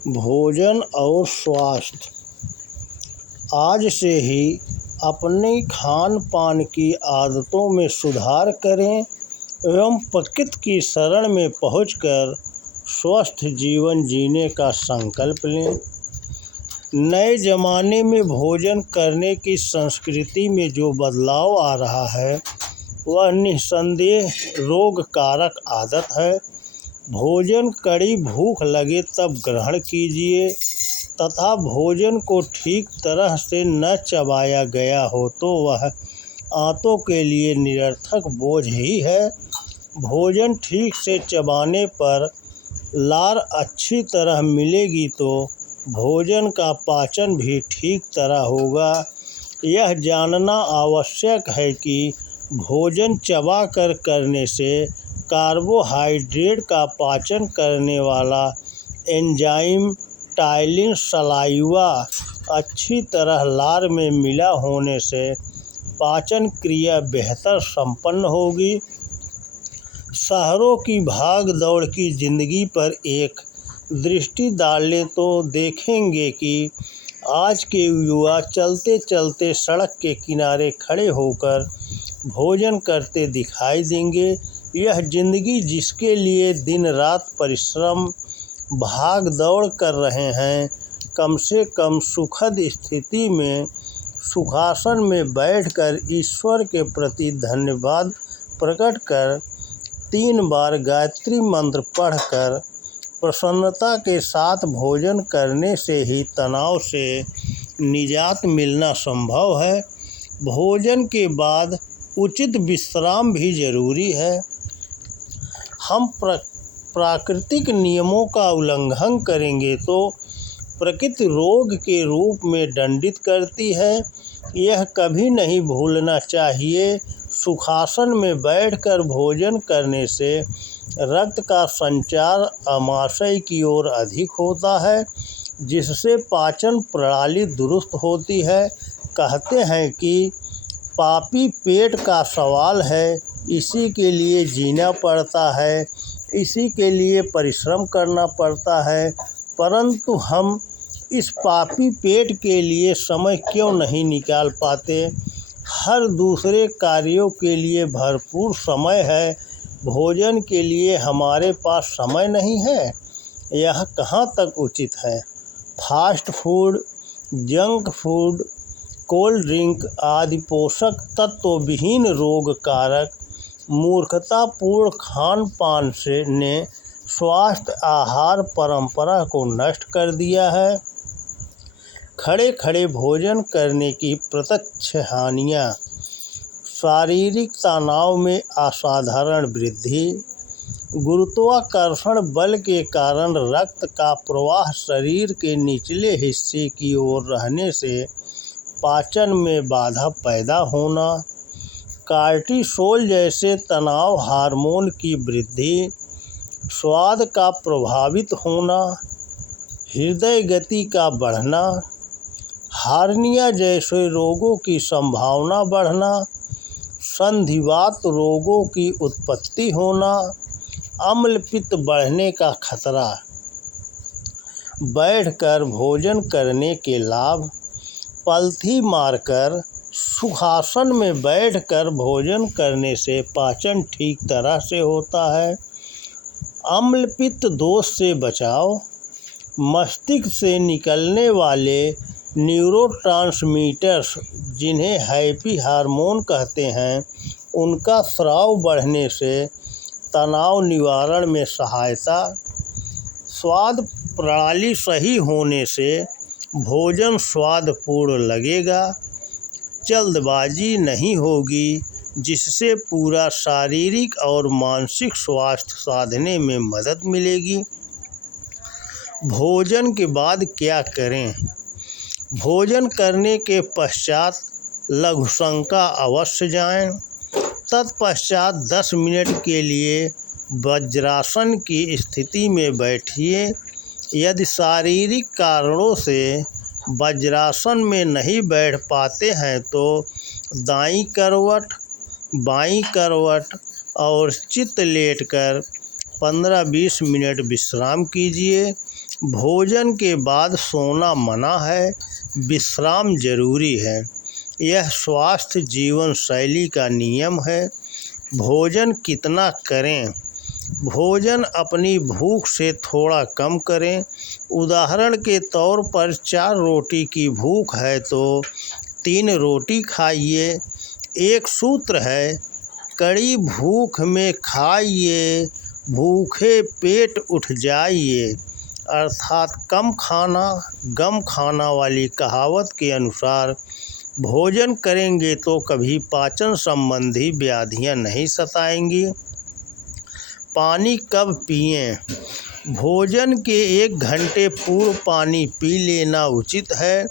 भोजन और स्वास्थ्य। आज से ही अपने खान पान की आदतों में सुधार करें एवं प्रकृति की शरण में पहुंचकर स्वस्थ जीवन जीने का संकल्प लें। नए ज़माने में भोजन करने की संस्कृति में जो बदलाव आ रहा है वह निस्संदेह रोग कारक आदत है। भोजन कड़ी भूख लगे तब ग्रहण कीजिए तथा भोजन को ठीक तरह से न चबाया गया हो तो वह आंतों के लिए निरर्थक बोझ ही है। भोजन ठीक से चबाने पर लार अच्छी तरह मिलेगी तो भोजन का पाचन भी ठीक तरह होगा। यह जानना आवश्यक है कि भोजन चबाकर करने से कार्बोहाइड्रेट का पाचन करने वाला एंजाइम टाइलिन सलाइवा अच्छी तरह लार में मिला होने से पाचन क्रिया बेहतर संपन्न होगी। शहरों की भाग दौड़ की जिंदगी पर एक दृष्टि डालें तो देखेंगे कि आज के युवा चलते चलते सड़क के किनारे खड़े होकर भोजन करते दिखाई देंगे। यह जिंदगी जिसके लिए दिन रात परिश्रम भाग दौड़ कर रहे हैं, कम से कम सुखद स्थिति में सुखासन में बैठकर ईश्वर के प्रति धन्यवाद प्रकट कर 3 बार गायत्री मंत्र पढ़कर प्रसन्नता के साथ भोजन करने से ही तनाव से निजात मिलना संभव है। भोजन के बाद उचित विश्राम भी जरूरी है। हम प्राकृतिक नियमों का उल्लंघन करेंगे तो प्रकृति रोग के रूप में दंडित करती है। यह कभी नहीं भूलना चाहिए। सुखासन में बैठकर भोजन करने से रक्त का संचार आमाशय की ओर अधिक होता है जिससे पाचन प्रणाली दुरुस्त होती है। कहते हैं कि पापी पेट का सवाल है, इसी के लिए जीना पड़ता है, इसी के लिए परिश्रम करना पड़ता है, परंतु हम इस पापी पेट के लिए समय क्यों नहीं निकाल पाते। हर दूसरे कार्यों के लिए भरपूर समय है, भोजन के लिए हमारे पास समय नहीं है। यह कहाँ तक उचित है। Fast food, junk food, cold drink आदि पोषक तत्व विहीन रोग कारक मूर्खतापूर्ण खान पान ने स्वास्थ्य आहार परंपरा को नष्ट कर दिया है। खड़े खड़े भोजन करने की प्रत्यक्ष हानियाँ: शारीरिक तनाव में असाधारण वृद्धि, गुरुत्वाकर्षण बल के कारण रक्त का प्रवाह शरीर के निचले हिस्से की ओर रहने से पाचन में बाधा पैदा होना, कार्टिसोल जैसे तनाव हार्मोन की वृद्धि, स्वाद का प्रभावित होना, हृदय गति का बढ़ना, हार्निया जैसे रोगों की संभावना बढ़ना, संधिवात रोगों की उत्पत्ति होना, अम्ल पित्त बढ़ने का खतरा। बैठकर भोजन करने के लाभ: पलथी मारकर सुखासन में बैठकर भोजन करने से पाचन ठीक तरह से होता है। अम्ल पित्त दोष से बचाव: मस्तिष्क से निकलने वाले न्यूरोट्रांसमीटर्स जिन्हें हैप्पी हार्मोन कहते हैं, उनका स्राव बढ़ने से तनाव निवारण में सहायता। स्वाद प्रणाली सही होने से भोजन स्वादपूर्ण लगेगा, जल्दबाजी नहीं होगी जिससे पूरा शारीरिक और मानसिक स्वास्थ्य साधने में मदद मिलेगी। भोजन के बाद क्या करें? भोजन करने के पश्चात लघुशंका अवश्य जाएं। तत्पश्चात 10 मिनट के लिए वज्रासन की स्थिति में बैठिए। यदि शारीरिक कारणों से वज्रासन में नहीं बैठ पाते हैं तो दाईं करवट, बाईं करवट और चित लेटकर 15-20 मिनट विश्राम कीजिए। भोजन के बाद सोना मना है, विश्राम जरूरी है। यह स्वास्थ्य जीवन शैली का नियम है। भोजन कितना करें? भोजन अपनी भूख से थोड़ा कम करें। उदाहरण के तौर पर 4 रोटी की भूख है तो 3 रोटी खाइए। एक सूत्र है, कड़ी भूख में खाइए, भूखे पेट उठ जाइए। अर्थात कम खाना गम खाना वाली कहावत के अनुसार भोजन करेंगे तो कभी पाचन संबंधी व्याधियां नहीं सताएंगी। पानी कब पिएं? भोजन के 1 घंटे पूर्व पानी पी लेना उचित है।